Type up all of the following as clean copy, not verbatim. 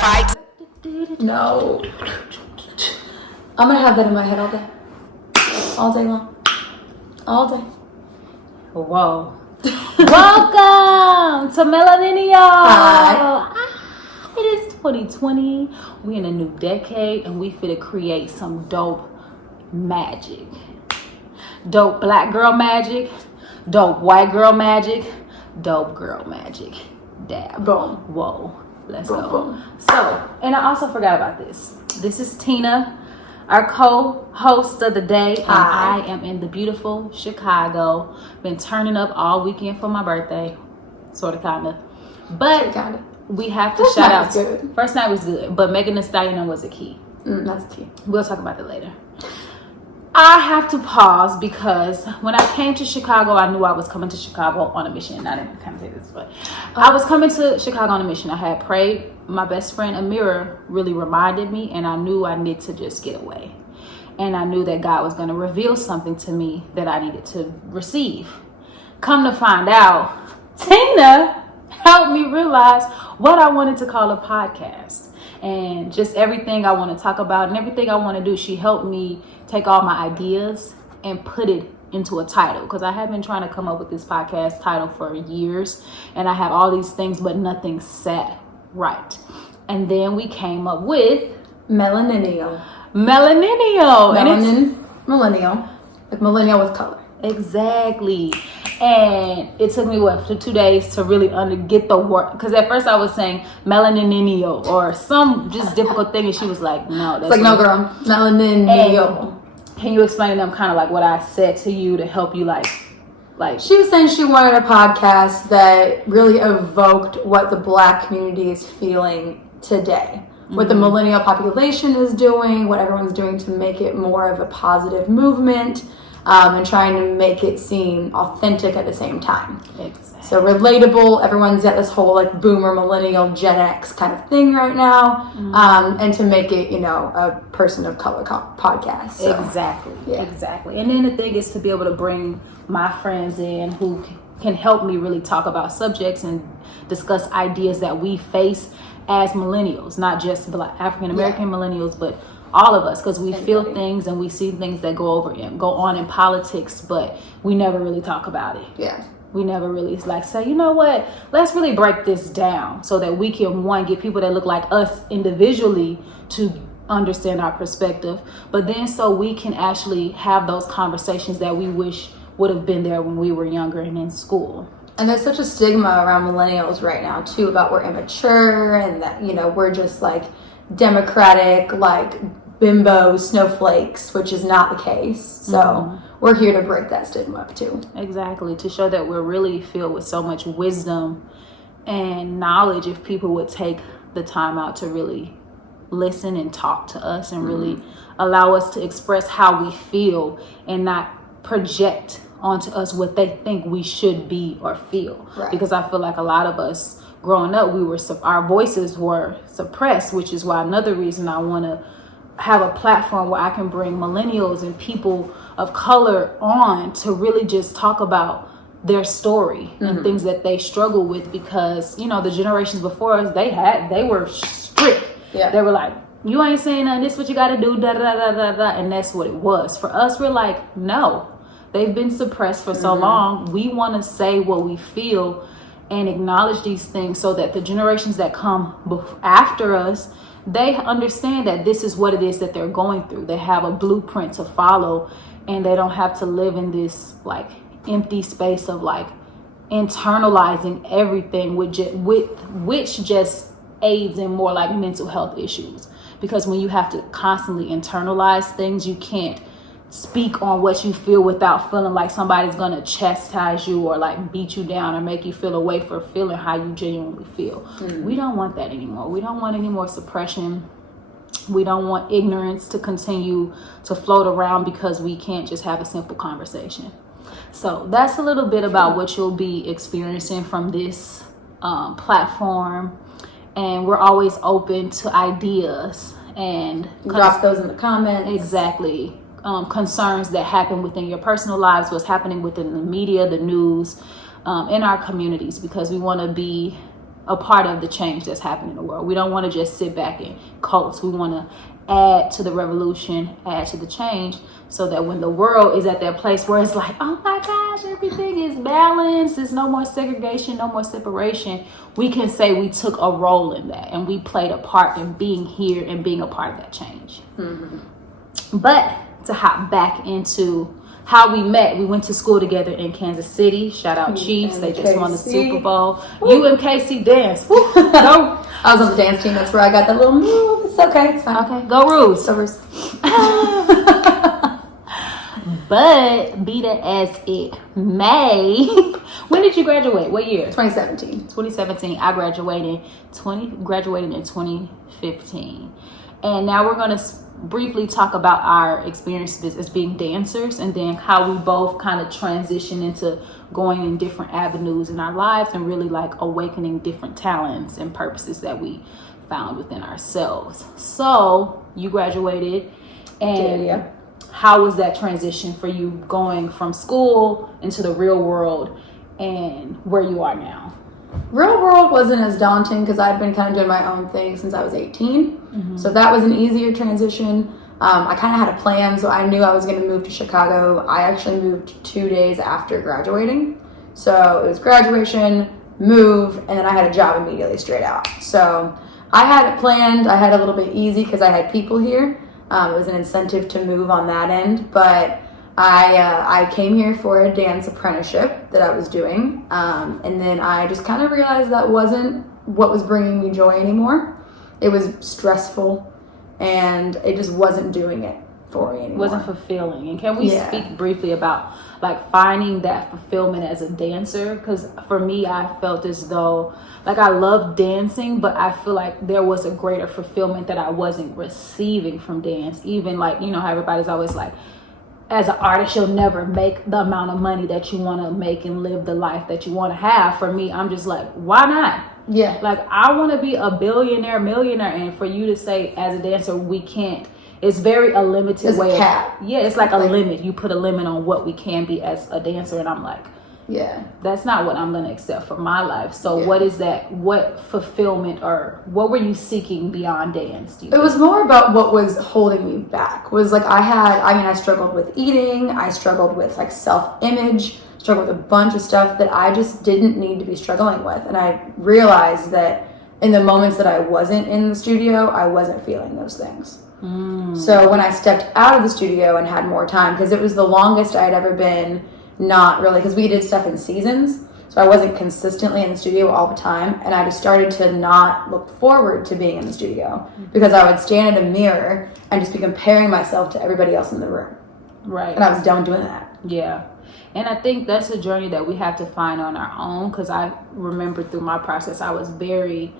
fight. No. I'm gonna have that in my head all day. All day long. All day. Whoa. Welcome to Melaninial. Hi. It is 2020. We in a new decade and we finna create some dope magic. Dope black girl magic. Dope white girl magic. Dope girl magic. Dab. Boom. Whoa. Let's Boom, go. boom. So, and I also forgot about this. This is Tina, our co-host of the day. And Hi. I am in the beautiful Chicago. Been turning up all weekend for my birthday. Sort of, kind of. But Kinda. we have to First shout night out. was good. First night was good. But Megan Thee Stallion was a key. That's key. We'll talk about that later. I have to pause because when I came to Chicago, I knew I was coming to Chicago on a mission. I didn't kind of say this, but I was coming to Chicago on a mission. I had prayed. My best friend Amira really reminded me, and I knew I needed to just get away. And I knew that God was going to reveal something to me that I needed to receive. Come to find out, Tina helped me realize what I wanted to call a podcast. And just everything I want to talk about and everything I want to do, she helped me take all my ideas and put it into a title, because I have been trying to come up with this podcast title for years, and I have all these things but nothing set right. And then we came up with Melaninial. Melaninial. Millennial. Like millennial with color. Exactly. And it took me 2 days to really get the word, because at first I was saying Melaninial or some just difficult thing, and she was like, no, that's It's like, no girl. Melaninial. Can you explain to them kind of like what I said to you to help you like She was saying she wanted a podcast that really evoked what the Black community is feeling today. What the millennial population is doing, what everyone's doing to make it more of a positive movement, and trying to make it seem authentic at the same time. Exactly. So relatable. Everyone's at this whole like boomer, millennial, Gen X kind of thing right now, and to make it, a person of color podcast. So, Exactly. yeah. Exactly. And then the thing is to be able to bring my friends in who can help me really talk about subjects and discuss ideas that we face as millennials, not just Black African American millennials, but all of us, because we feel things and we see things that go on in politics, but we never really talk about it. Yeah. We never really say, you know what, let's really break this down so that we can, one, get people that look like us individually to understand our perspective, but then so we can actually have those conversations that we wish would have been there when we were younger and in school. And there's such a stigma around millennials right now too about we're immature and that, we're just like democratic, like bimbo snowflakes, which is not the case. So we're here to break that stigma up too. Exactly, to show that we're really filled with so much wisdom and knowledge if people would take the time out to really listen and talk to us and really allow us to express how we feel and not project onto us what they think we should be or feel. Right. Because I feel like a lot of us growing up, our voices were suppressed, which is why another reason I want to have a platform where I can bring millennials and people of color on to really just talk about their story and things that they struggle with, because the generations before us, they were strict. Yeah. They were like, you ain't saying nothing, this what you gotta do, da da da da da, and that's what it was. For us, we're like, no, they've been suppressed for so long. We want to say what we feel and acknowledge these things so that the generations that come after us, they understand that this is what it is that they're going through. They have a blueprint to follow, and they don't have to live in this like empty space of like internalizing everything, which just aids in more like mental health issues. Because when you have to constantly internalize things, you can't speak on what you feel without feeling like somebody's going to chastise you or like beat you down or make you feel away for feeling how you genuinely feel. We don't want that anymore. We don't want any more suppression. We don't want ignorance to continue to float around because we can't just have a simple conversation. So that's a little bit about what you'll be experiencing from this platform. And we're always open to ideas and drop those in the comments. Exactly. Concerns that happen within your personal lives, what's happening within the media, the news, in our communities, because we want to be a part of the change that's happening in the world. We don't want to just sit back and coast. We want to add to the revolution, add to the change, so that when the world is at that place where it's like, oh my gosh, everything is balanced, there's no more segregation, no more separation, we can say we took a role in that and we played a part in being here and being a part of that change. But to hop back into how we met, we went to school together in Kansas City. Shout out Chiefs, they just won the Super Bowl. You and Casey danced. Go. I was on the dance team. That's where I got that little move. It's okay. It's fine. Okay, go Roos. So But be that as it may, when did you graduate? What year? 2017. 2017. I graduated in 2015. And now we're going to briefly talk about our experiences as being dancers, and then how we both kind of transition into going in different avenues in our lives and really like awakening different talents and purposes that we found within ourselves. So you graduated, and how was that transition for you going from school into the real world and where you are now? Real world wasn't as daunting because I'd been kind of doing my own thing since I was 18. So that was an easier transition. I kind of had a plan, so I knew I was going to move to Chicago. I actually moved 2 days after graduating. So it was graduation, move, and then I had a job immediately straight out. So I had it planned. I had a little bit easy because I had people here. It was an incentive to move on that end, but I came here for a dance apprenticeship that I was doing, and then I just kind of realized that wasn't what was bringing me joy anymore. It was stressful, and it just wasn't doing it for me anymore. It wasn't fulfilling. And can we speak briefly about like finding that fulfillment as a dancer? Because for me, I felt as though like I love dancing, but I feel like there was a greater fulfillment that I wasn't receiving from dance. Even like, you know, how everybody's always like, as an artist, you'll never make the amount of money that you want to make and live the life that you want to have. For me, I'm just like, why not? Yeah. Like, I want to be a billionaire, millionaire. And for you to say, as a dancer, we can't. It's very a limited There's way. A cap. It's like a limit. You put a limit on what we can be as a dancer. And I'm like, that's not what I'm going to accept for my life. So what is that? What fulfillment or what were you seeking beyond dance? It was more about what was holding me back. Was like I struggled with eating. I struggled with like self-image, struggled with a bunch of stuff that I just didn't need to be struggling with. And I realized that in the moments that I wasn't in the studio, I wasn't feeling those things. So when I stepped out of the studio and had more time, because it was the longest I'd ever been, not really, because we did stuff in seasons, so I wasn't consistently in the studio all the time, and I just started to not look forward to being in the studio because I would stand in a mirror and just be comparing myself to everybody else in the room. Right. And I was done doing that. Yeah. And I think that's a journey that we have to find on our own, because I remember through my process, I was very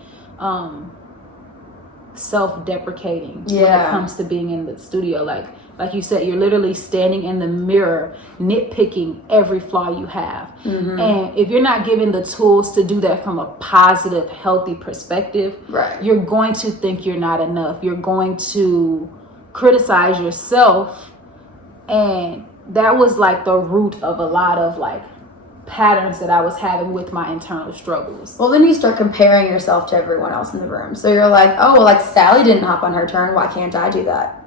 self-deprecating when it comes to being in the studio. Like you said, you're literally standing in the mirror, nitpicking every flaw you have. And if you're not given the tools to do that from a positive, healthy perspective, you're going to think you're not enough. You're going to criticize yourself. And that was like the root of a lot of like patterns that I was having with my internal struggles. Well, then you start comparing yourself to everyone else in the room. So you're like, oh, well, like Sally didn't hop on her turn. Why can't I do that?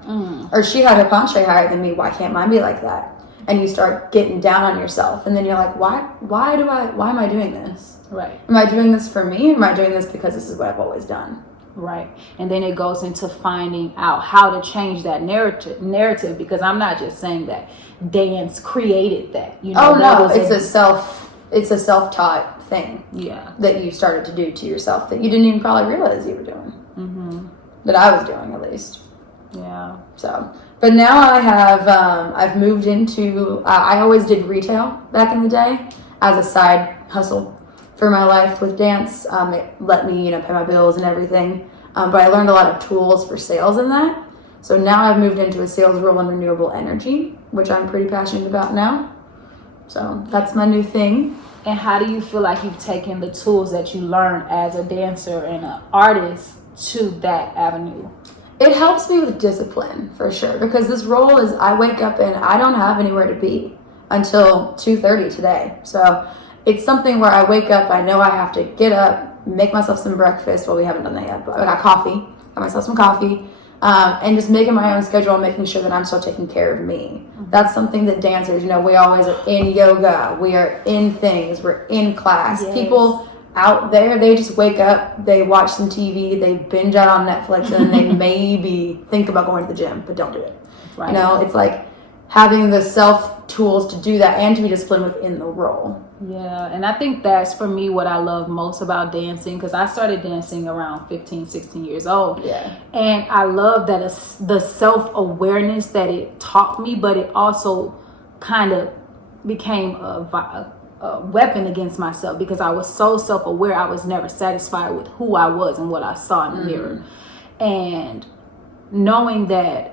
Or she had her penche higher than me. Why can't mine be like that? And you start getting down on yourself. And then you're like, why am I doing this? Right. Am I doing this for me? Or am I doing this because this is what I've always done? Right. And then it goes into finding out how to change that narrative, because I'm not just saying that dance created that. You know, it's a self-taught thing. Yeah. That you started to do to yourself that you didn't even probably realize you were doing. That I was doing, at least. Yeah. So, but now I have I've moved into I always did retail back in the day as a side hustle for my life with dance. It let me, pay my bills and everything. But I learned a lot of tools for sales in that. So now I've moved into a sales role in renewable energy, which I'm pretty passionate about now. So that's my new thing. And how do you feel like you've taken the tools that you learned as a dancer and an artist to that avenue? It helps me with discipline, for sure, because this role is, I wake up and I don't have anywhere to be until 2:30 today. So it's something where I wake up, I know I have to get up, make myself some breakfast. Well, we haven't done that yet, but I got coffee. Got myself some coffee. And just making my own schedule and making sure that I'm still taking care of me. That's something that dancers, we always are in yoga. We are in things. We're in class. Yes. People out there, they just wake up, they watch some TV, they binge out on Netflix, and then they maybe think about going to the gym, but don't do it. Right. It's like having the self tools to do that and to be disciplined within the role. Yeah, and I think that's for me what I love most about dancing, because I started dancing around 15, 16 years old. Yeah. And I love that it's the self-awareness that it taught me, but it also kind of became a weapon against myself, because I was so self-aware. I was never satisfied with who I was and what I saw in the mirror. And knowing that,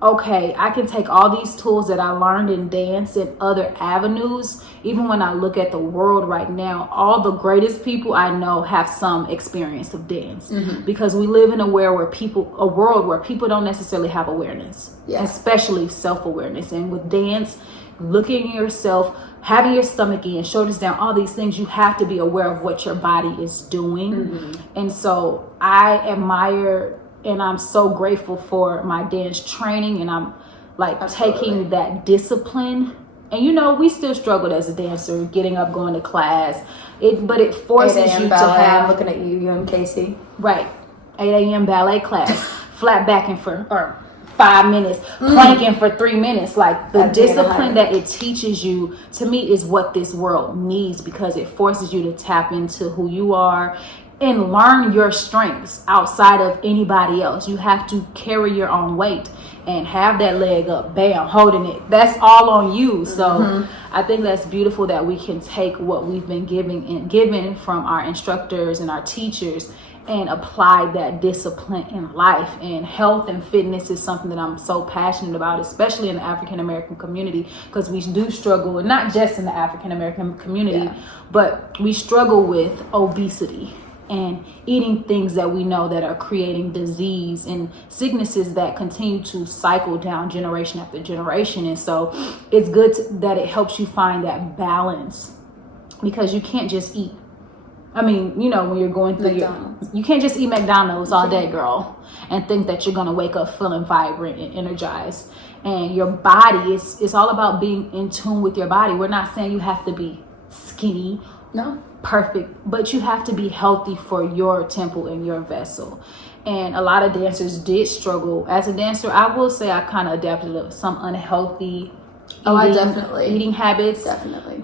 okay, I can take all these tools that I learned in dance and other avenues. Even when I look at the world right now, all the greatest people I know have some experience of dance, because we live in a world where people don't necessarily have awareness, especially self-awareness. And with dance, looking at yourself, having your stomach in, shoulders down, all these things, you have to be aware of what your body is doing. And so I admire and I'm so grateful for my dance training, and I'm like taking that discipline. And we still struggled as a dancer, getting up, going to class. But it forces you ballet, to have. I'm looking at you and Casey. Right, 8 a.m. ballet class, flat backing for 5 minutes, planking for 3 minutes. Like the discipline that it teaches you, to me, is what this world needs, because it forces you to tap into who you are and learn your strengths outside of anybody else. You have to carry your own weight and have that leg up, bam, holding it. That's all on you. So I think that's beautiful that we can take what we've been given from our instructors and our teachers and apply that discipline in life. And health and fitness is something that I'm so passionate about, especially in the African American community, because we do struggle, and not just in the African American community, but we struggle with obesity and eating things that we know that are creating disease and sicknesses that continue to cycle down generation after generation. And so it's good that it helps you find that balance, because you can't just eat. I mean, when you're going through you can't just eat McDonald's all day, girl, and think that you're going to wake up feeling vibrant and energized. And your body, it's all about being in tune with your body. We're not saying you have to be skinny. No. Perfect, but you have to be healthy for your temple and your vessel. And a lot of dancers did struggle. As a dancer, I will say I kind of adapted to some unhealthy eating habits. Definitely.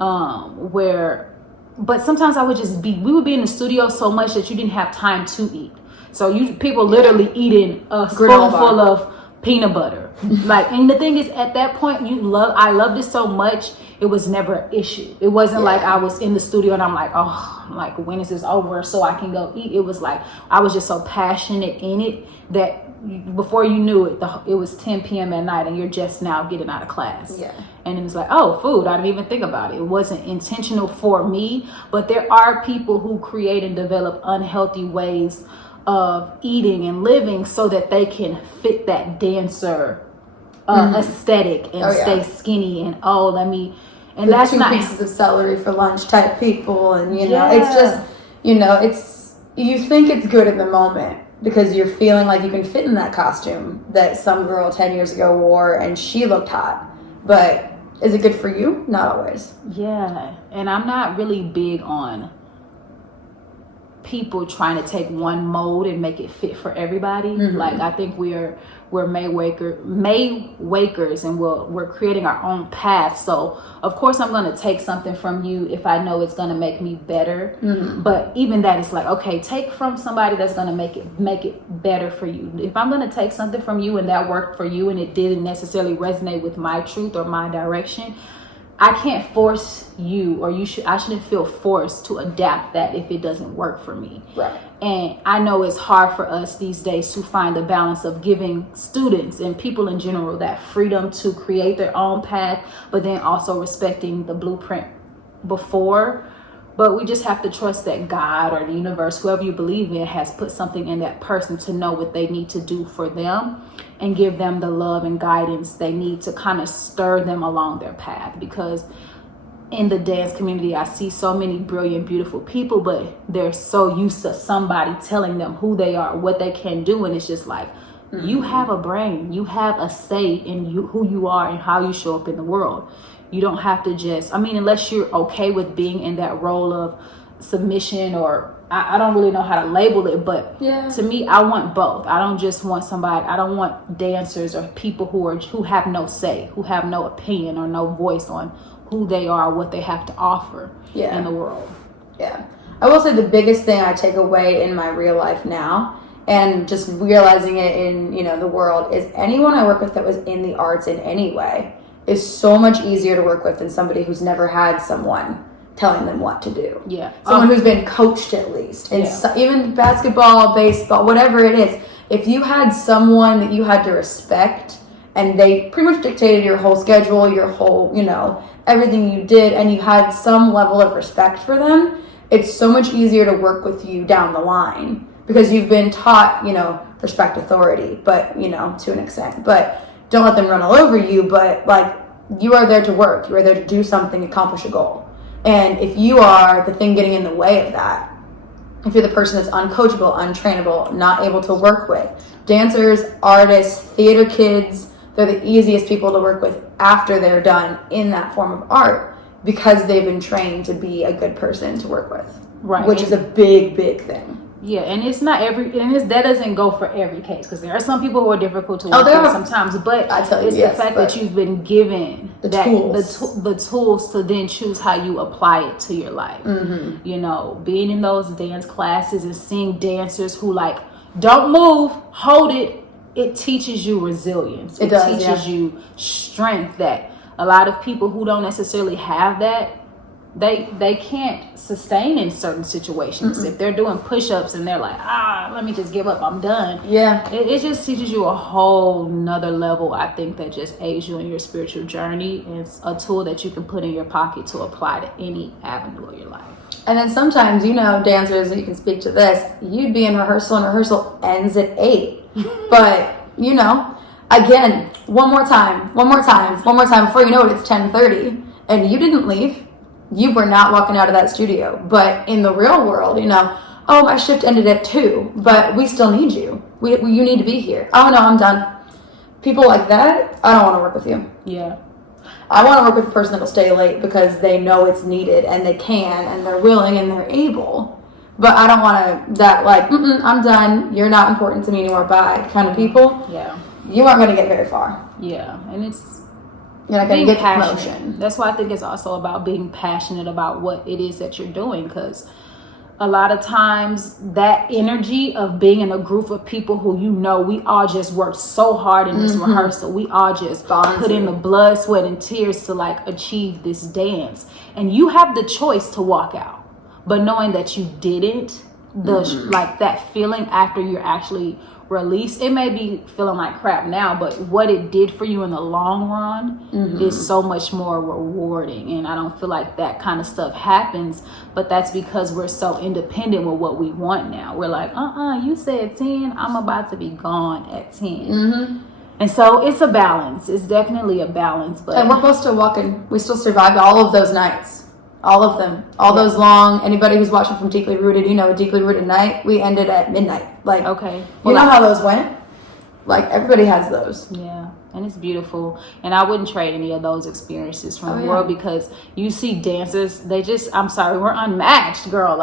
But sometimes I would we would be in the studio so much that you didn't have time to eat. So people literally eating a spoonful of peanut butter. And the thing is, at that point, I loved it so much, it was never an issue. It wasn't like I was in the studio and I'm like, when is this over so I can go eat? It was like I was just so passionate in it that before you knew it, it was 10 p.m. at night and you're just now getting out of class. Yeah. And it was like, oh, food. I didn't even think about it. It wasn't intentional for me, but there are people who create and develop unhealthy ways of eating and living so that they can fit that dancer aesthetic and stay skinny and and that's two not pieces of celery for lunch type people. And it's just you think it's good in the moment because you're feeling like you can fit in that costume that some girl 10 years ago wore and she looked hot, but is it good for you? Not always. Yeah. And I'm not really big on people trying to take one mold and make it fit for everybody. Like I think we're May wakers and we're creating our own path. So of course I'm going to take something from you if I know it's going to make me better. But even that is like, okay, take from somebody that's going to make it better for you. If I'm going to take something from you and that worked for you and it didn't necessarily resonate with my truth or my direction, I can't force you, or I shouldn't feel forced to adapt that if it doesn't work for me. Right. And I know it's hard for us these days to find the balance of giving students and people in general that freedom to create their own path, but then also respecting the blueprint before. But we just have to trust that God or the universe, whoever you believe in, has put something in that person to know what they need to do for them and give them the love and guidance they need to kind of stir them along their path. Because in the dance community, I see so many brilliant, beautiful people, but they're so used to somebody telling them who they are, what they can do. And it's just like, you have a brain, you have a say in who you are and how you show up in the world. You don't have to just, unless you're okay with being in that role of submission, or I don't really know how to label it, but to me, I want both. I don't just want I don't want dancers or people who have no say, who have no opinion or no voice on who they are, what they have to offer in the world. Yeah. I will say the biggest thing I take away in my real life now, and just realizing it in, the world, is anyone I work with that was in the arts in any way is so much easier to work with than somebody who's never had someone telling them what to do. Yeah. Someone who's been coached at least. And even basketball, baseball, whatever it is, if you had someone that you had to respect and they pretty much dictated your whole schedule, your whole, everything you did, and you had some level of respect for them, it's so much easier to work with you down the line because you've been taught, respect authority, but, to an extent. But don't let them run all over you, but you are there to work. You are there to do something, accomplish a goal. And if you are the thing getting in the way of that, if you're the person that's uncoachable, untrainable, not able to work with, dancers, artists, theater kids, they're the easiest people to work with after they're done in that form of art because they've been trained to be a good person to work with. Right. Which is a big, big thing. Yeah, and it's not that doesn't go for every case, because there are some people who are difficult to work with sometimes, but I tell you, it's the fact that you've been given the tools to then choose how you apply it to your life. Being in those dance classes and seeing dancers who don't move, hold it, it teaches you resilience. It teaches you strength that a lot of people who don't necessarily have that, they can't sustain in certain situations. If they're doing push-ups and they're like, let me just give up, I'm done. Yeah. It just teaches you a whole nother level, I think, that just aids you in your spiritual journey. And it's a tool that you can put in your pocket to apply to any avenue of your life. And then sometimes, dancers, you can speak to this, you'd be in rehearsal and rehearsal ends at 8. But, again, one more time, before you know it, it's 10:30 and you didn't leave. You were not walking out of that studio. But in the real world, my shift ended at 2, but we still need you. You need to be here. Oh, no, I'm done. People like that, I don't want to work with you. Yeah. I want to work with a person that'll stay late because they know it's needed and they can and they're willing and they're able. But I don't want to, I'm done. You're not important to me anymore. Bye kind of people. Yeah. You aren't going to get very far. Yeah. And it's, you're not going to get promotion. That's why I think it's also about being passionate about what it is that you're doing, because a lot of times that energy of being in a group of people who we all just worked so hard in this rehearsal, we all just put in the blood, sweat, and tears to achieve this dance, and you have the choice to walk out, but knowing that you didn't, that feeling after you're actually released, it may be feeling like crap now, but what it did for you in the long run is so much more rewarding. And I don't feel like that kind of stuff happens, but that's because we're so independent with what we want now. We're like, you said 10, I'm about to be gone at 10. And so it's a balance. It's definitely a balance. But and we're both still walking. We still survived all of those nights. All of them. Those long, anybody who's watching from Deeply Rooted, a Deeply Rooted night, we ended at midnight. Okay. You know how those went? Everybody has those. Yeah. And it's beautiful. And I wouldn't trade any of those experiences from the world, because you see dancers, we're unmatched, girl.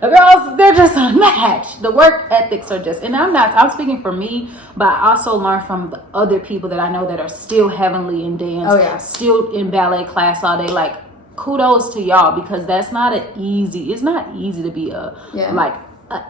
The girls, they're just unmatched. The work ethics are just, and I'm speaking for me, but I also learn from the other people that I know that are still heavenly in dance, still in ballet class all day. Kudos to y'all, because it's not easy to be an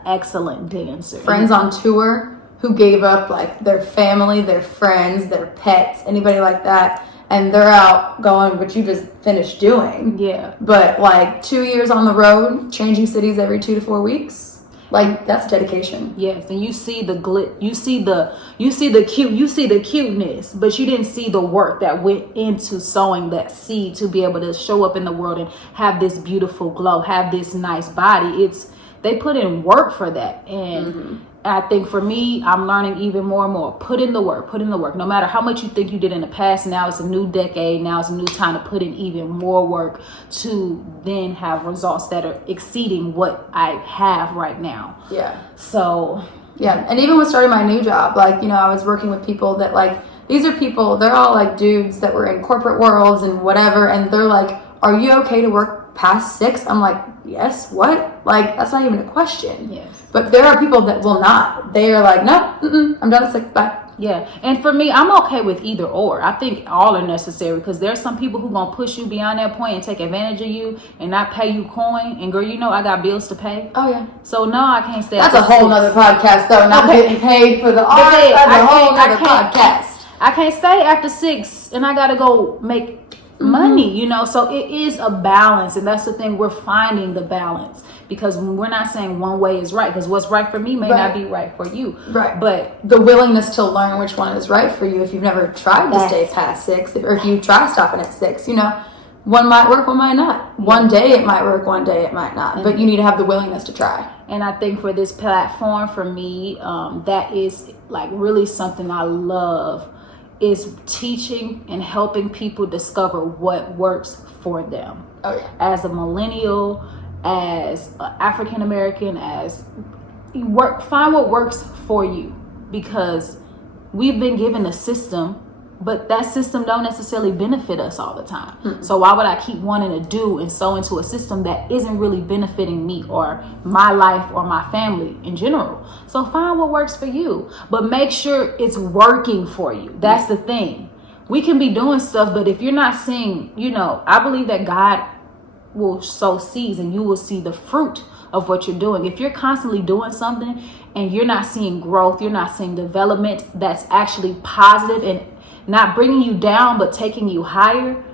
excellent dancer. Friends on tour who gave up their family, their friends, their pets, anybody like that, and they're out going what you just finished doing. Yeah. But 2 years on the road, changing cities every 2 to 4 weeks. That's dedication. Yes, and you see the you see the cuteness, but you didn't see the work that went into sowing that seed to be able to show up in the world and have this beautiful glow, have this nice body. They put in work for that, and I think for me, I'm learning even more and more. Put in the work. No matter how much you think you did in the past, now it's a new decade. Now it's a new time to put in even more work to then have results that are exceeding what I have right now. Yeah. So. Yeah. And even with starting my new job, like, you know, I was working with people that, like, these are people, they're all like dudes that were in corporate worlds and whatever. And they're like, are you okay to work past 6? I'm like, yes. What? Like, that's not even a question. Yes. But there are people that will not. They are like, no, I'm done at 6. Bye. Yeah, and for me, I'm okay with either or. I think all are necessary because there's some people who gonna push you beyond that point and take advantage of you and not pay you coin. And girl, you know I got bills to pay. Oh yeah. So no, I can't stay. That's a whole nother podcast, though. Not getting paid for the art. That's a whole nother podcast. I can't stay after 6, and I gotta go make money. You know, so it is a balance, and that's the thing. We're finding the balance. Because we're not saying one way is right, because what's right for me may not be right for you. Right. But the willingness to learn which one is right for you, if you've never tried to stay past 6, or if you try stopping at 6, you know, one might work, one might not. One day it might work, one day it might not. But you need to have the willingness to try. And I think for this platform, for me, that is like really something I love, is teaching and helping people discover what works for them. Oh yeah. As a millennial, as African American, as find what works for you, because we've been given a system, but that system don't necessarily benefit us all the time. So why would I keep wanting to do and so into a system that isn't really benefiting me or my life or my family in general? So find what works for you, but make sure it's working for you. That's the thing. We can be doing stuff, but if you're not seeing, you know, I believe that God will sow seeds and you will see the fruit of what you're doing. If you're constantly doing something and you're not seeing growth, you're not seeing development that's actually positive and not bringing you down but taking you higher,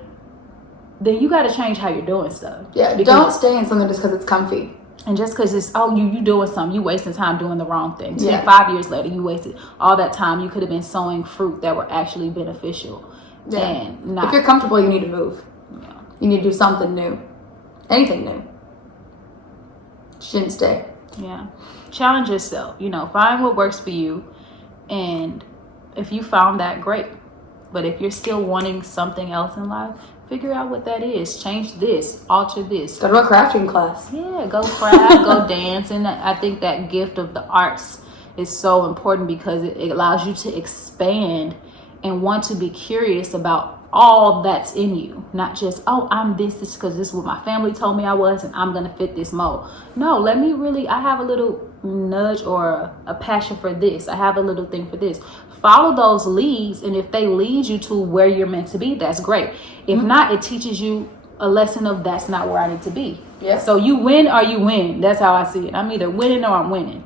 then you got to change how you're doing stuff. Yeah, don't stay in something just because it's comfy. And just because it's, you doing something, you wasting time doing the wrong thing. 5 years later, you wasted all that time. You could have been sowing fruit that were actually beneficial. Yeah. And not, if you're comfortable, you need to move. Yeah. You need to do something new. Anything new. Shouldn't stay. Yeah. Challenge yourself. You know, find what works for you. And if you found that, great. But if you're still wanting something else in life, figure out what that is. Change this. Alter this. Go to a crafting class. Yeah, go craft, go dance. And I think that gift of the arts is so important because it allows you to expand and want to be curious about all that's in you, not just, I'm this because this is what my family told me I was and I'm gonna fit this mold. No, I have a little nudge or a passion for this. I have a little thing for this. Follow those leads, and if they lead you to where you're meant to be, that's great. If not, it teaches you a lesson of that's not where I need to be. Yeah. So you win or you win. That's how I see it. I'm either winning or I'm winning.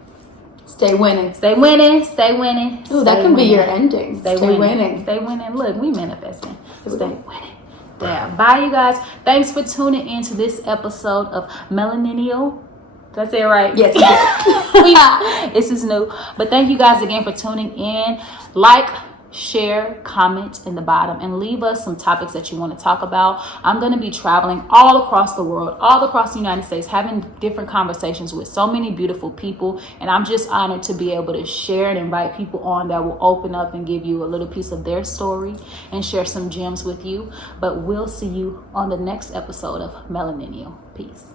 Stay winning. Stay winning. Stay winning. Ooh, that can be your ending. Stay winning. Stay winning. Look, we manifesting. Stay winning. There. Bye, you guys. Thanks for tuning in to this episode of Melaninial. Did I say it right? Yes. This is new. But thank you guys again for tuning in. Like, share, comment in the bottom, and leave us some topics that you want to talk about. I'm going to be traveling all across the world, all across the United States, having different conversations with so many beautiful people. And I'm just honored to be able to share and invite people on that will open up and give you a little piece of their story and share some gems with you. But we'll see you on the next episode of Melaninial. Peace.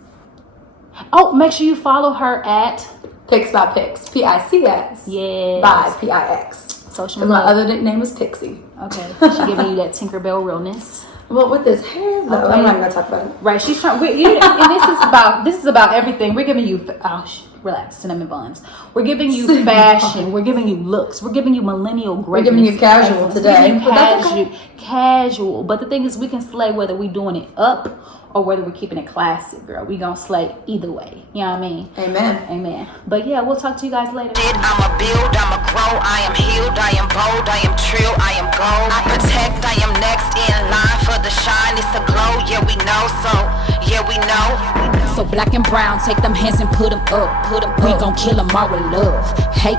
Oh, make sure you follow her at Pics by Pics. P-I-C-S. Yes. By P-I-X. Social media. My other nickname was Pixie. Okay. She giving you that Tinkerbell realness. Well, with this hair though, I'm not gonna talk about it. Right. She's trying. And this is about everything. We're giving you. Relax, cinnamon buns. We're giving you fashion. We're giving you looks. We're giving you millennial greatness. We're giving you casual today. Casual. But the thing is, we can slay whether we're doing it up or whether we're keeping it classic, girl. We gonna slay either way. You know what I mean? Amen. But yeah, we'll talk to you guys later. I'ma build, I'ma grow, I am healed, I am bold, I am true, I am gold. I protect, I am next in line for the shine, it's a glow, yeah we know, so, yeah we know. So black and brown, take them hands and put them up. We gon' kill them all with love. Hate.